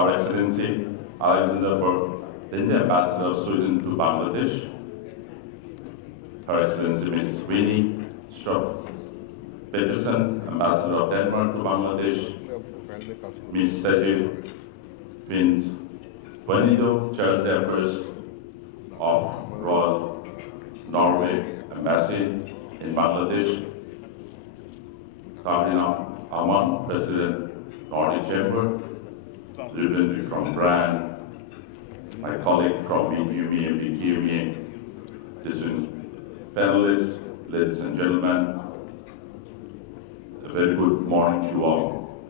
Her Excellency Alexander Berg, the Ambassador of Sweden to Bangladesh, Her Excellency Ms. Winnie Strupp Peterson, Ambassador of Denmark to Bangladesh, Ms. Sedgwick Vince Vanido, Chairs the Affairs of Royal Norway Embassy in Bangladesh, Tarina Aman, President, Nordic Chamber, representative from Brand, my colleague from BGMEA, distinguished panelists, ladies and gentlemen, a very good morning to you all.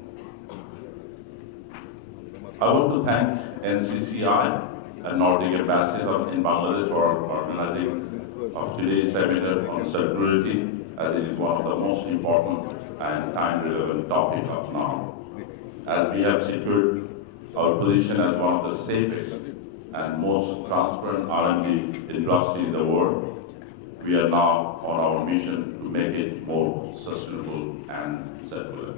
I want to thank NCCI and Nordic Embassy in Bangladesh for organizing of today's seminar on circularity, as it is one of the most important and time-relevant topics of now. As we have secured our position as one of the safest and most transparent RMG industry in the world, we are now on our mission to make it more sustainable and circular.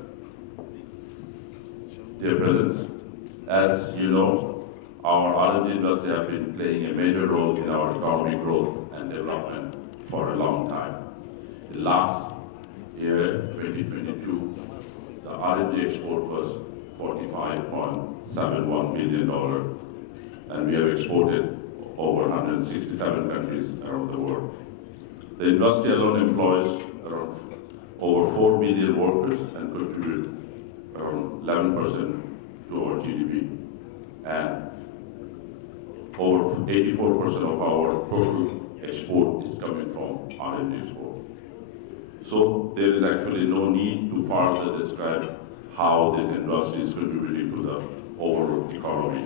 Dear Presidents, as you know, our R&D industry has been playing a major role in our economic growth and development for a long time. In last year, 2022, the R&D export was $45.71 million, and we have exported over 167 countries around the world. The industry alone employs around over 4 million workers and contributes around 11% to our GDP. And over 84% of our total export is coming from R&D export. So there is actually no need to further describe how this industry is contributing to the overall economy.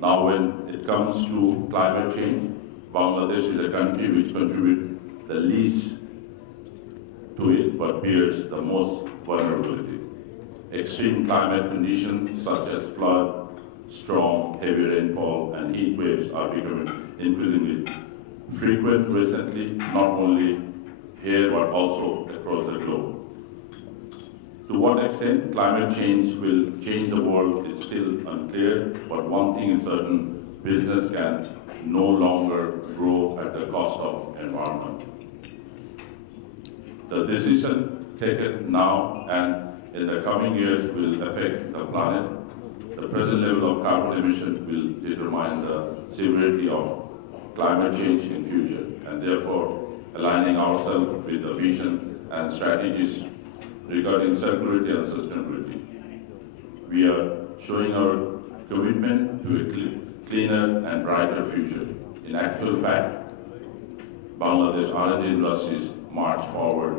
Now when it comes to climate change, Bangladesh is a country which contributes the least to it but bears the most vulnerability. Extreme climate conditions such as flood, storm, heavy rainfall, and heat waves are becoming increasingly frequent recently, not only here but also across the globe. To what extent climate change will change the world is still unclear, but one thing is certain: business can no longer grow at the cost of environment. The decision taken now and in the coming years will affect the planet. The present level of carbon emissions will determine the severity of climate change in future, and therefore aligning ourselves with the vision and strategies regarding circularity and sustainability. We are showing our commitment to a cleaner and brighter future. In actual fact, Bangladesh R&D industries march forward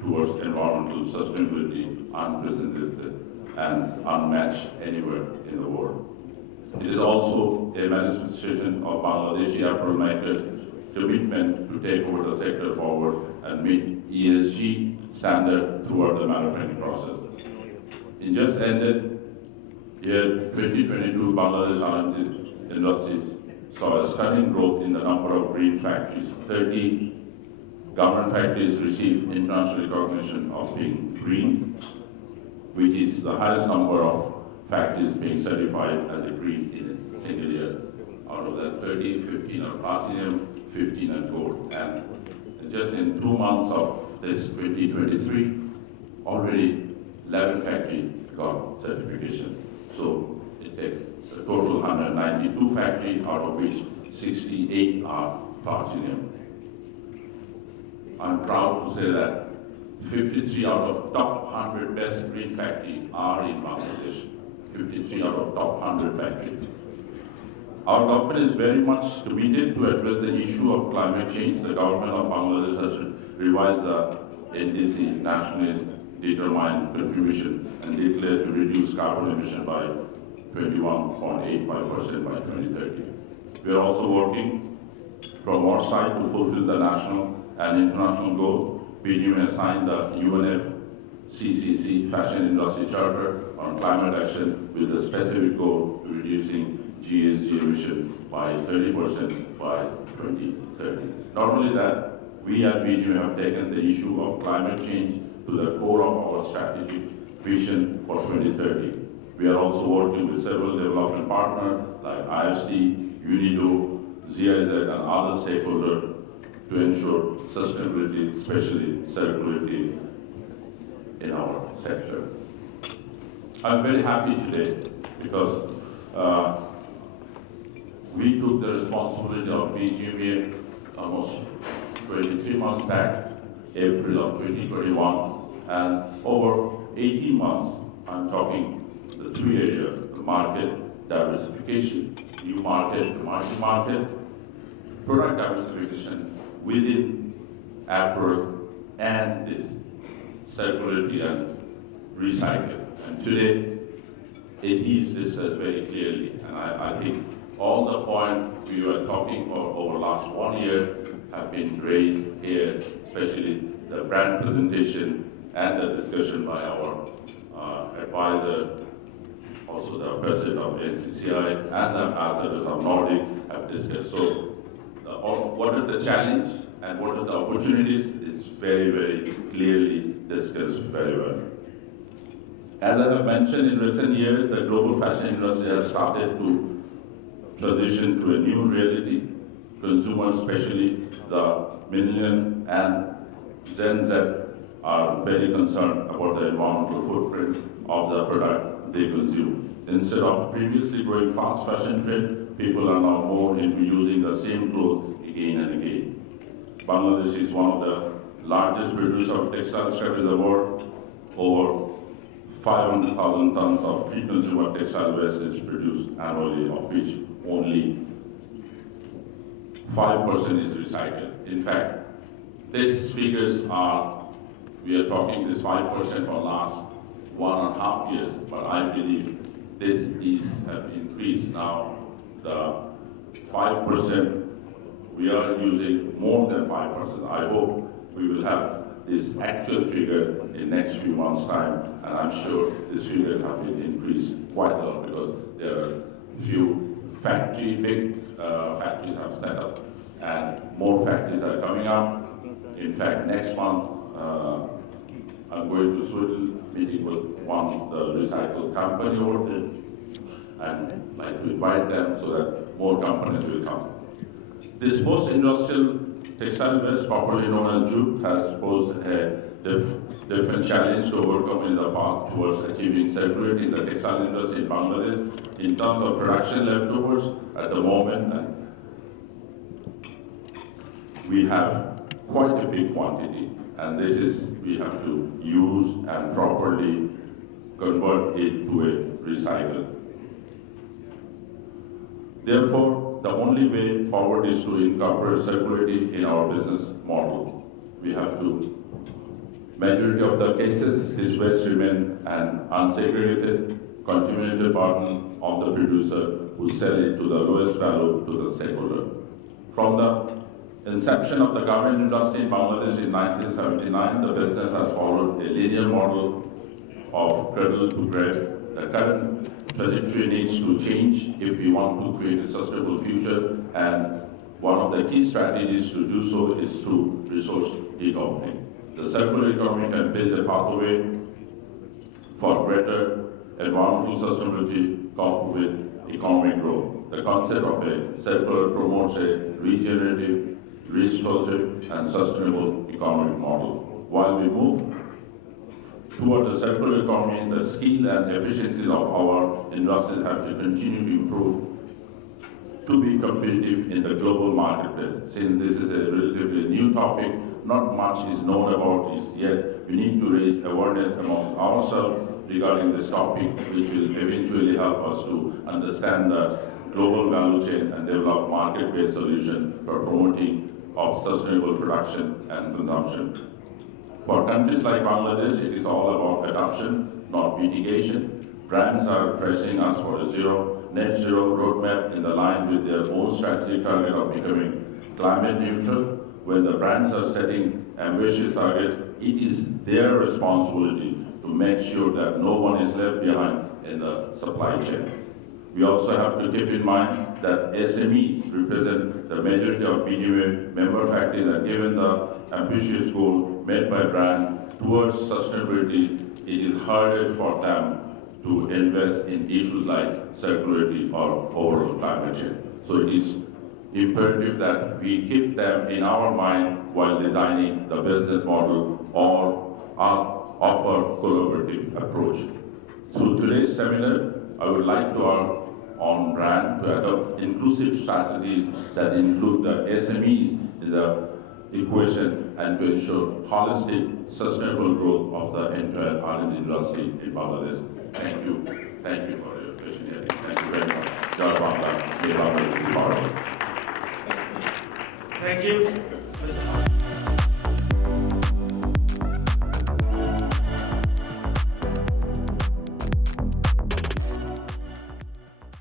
towards environmental sustainability unprecedented and unmatched anywhere in the world. It is also a manifestation of Bangladeshi apparel makers' commitment to take over the sector forward and meet ESG standards throughout the manufacturing process. In just ended year 2022, Bangladesh R&D industries saw a stunning growth in the number of green factories. 30 government factories received international recognition of being green, which is the highest number of factories being certified as a green in a single year. Out of that 30, 15 are platinum, 15 are gold. And just in 2 months of this 2023, already 11 factories got certification. So it takes a total 192 factories, out of which 68 are platinum. I'm proud to say that 53 out of top 100 best green factories are in Bangladesh. 53 out of top 100 factories. Our government is very much committed to address the issue of climate change. The government of Bangladesh has revised the NDC, nationally determined contribution, and declared to reduce carbon emission by 21.85% by 2030. We are also working from our side to fulfill the national and international goal. BGMEA signed the UNFCCC Fashion Industry Charter on climate action with a specific goal to reducing GHG emission by 30% by 2030. Not only that, we at BGMEA have taken the issue of climate change to the core of our strategic vision for 2030. We are also working with several development partners like IFC, UNIDO, GIZ, and other stakeholders to ensure sustainability, especially circularity in our sector. I'm very happy today because we took the responsibility of BGMEA almost 23 months back, April of 2021, and over 18 months, I'm talking the three areas: the market diversification, new market, emerging market, product diversification within Apple, and this circularity and recycle. And today, it is discussed very clearly, and I think all the points we were talking for over last 1 year have been raised here, especially the brand presentation and the discussion by our advisor, also the president of NCCI and the ambassadors of Nordic have discussed. So what are the challenges and what are the opportunities is very, very clearly discussed very well. As I have mentioned, in recent years, the global fashion industry has started to transition to a new reality. Consumers, especially the millennial and Gen Z, are very concerned about the environmental footprint of the product they consume. Instead of previously growing fast fashion trend, people are now more into using the same clothes again and again. Bangladesh is one of the largest producers of textile scrap in the world. Over 500,000 tons of pre-consumer textile waste is produced annually, of which only 5% is recycled. In fact, these figures are, we are talking this 5% for last 1.5 years, but I believe this is have increased now. The 5%, we are using more than 5%. I hope we will have this actual figure in next few months' time, and I'm sure this figure have been increased quite a lot because there are few big factories have set up, and more factories are coming up. In fact, next month, I'm going to Sweden, meeting with one of the recycle company over there, and like to invite them so that more companies will come. This post-industrial textile waste, popularly known as jute, has posed a different challenge to overcome in the path towards achieving circularity in the textile industry in Bangladesh. In terms of production leftovers, at the moment, we have quite a big quantity, and this is, we have to use and properly convert it to a recycle. Therefore, the only way forward is to incorporate circularity in our business model. We have to, majority of the cases, this waste remain an unsegregated, contaminated burden on the producer who sell it to the lowest value to the stakeholder. From the inception of the garment industry in Bangladesh in 1979, the business has followed a linear model of cradle to grave. The current trajectory needs to change if we want to create a sustainable future, and one of the key strategies to do so is through resource decoupling. The circular economy can build a pathway for greater environmental sustainability coupled with economic growth. The concept of a circular promotes a regenerative, restorative, and sustainable economic model. While we move toward the circular economy, the skill and efficiencies of our industries have to continue to improve to be competitive in the global marketplace. Since this is a relatively new topic, not much is known about it yet, we need to raise awareness among ourselves regarding this topic, which will eventually help us to understand the global value chain and develop market-based solutions for promoting of sustainable production and consumption. For countries like Bangladesh, it is all about adoption, not mitigation. Brands are pressing us for a net zero roadmap in the line with their own strategic target of becoming climate neutral. When the brands are setting ambitious targets, it is their responsibility to make sure that no one is left behind in the supply chain. We also have to keep in mind that SMEs represent the majority of BGMEA member factories, and given the ambitious goal made by brand towards sustainability, it is harder for them to invest in issues like circularity or overall climate change. So it is imperative that we keep them in our mind while designing the business model or offer collaborative approach. Through today's seminar, I would like to urge on brand to adopt inclusive strategies that include the SMEs in the equation and to ensure holistic, sustainable growth of the entire island industry in Bangladesh. Thank you. Thank you for your patient. Thank you very much. Jai Bangla, Jai Bangla. Thank you.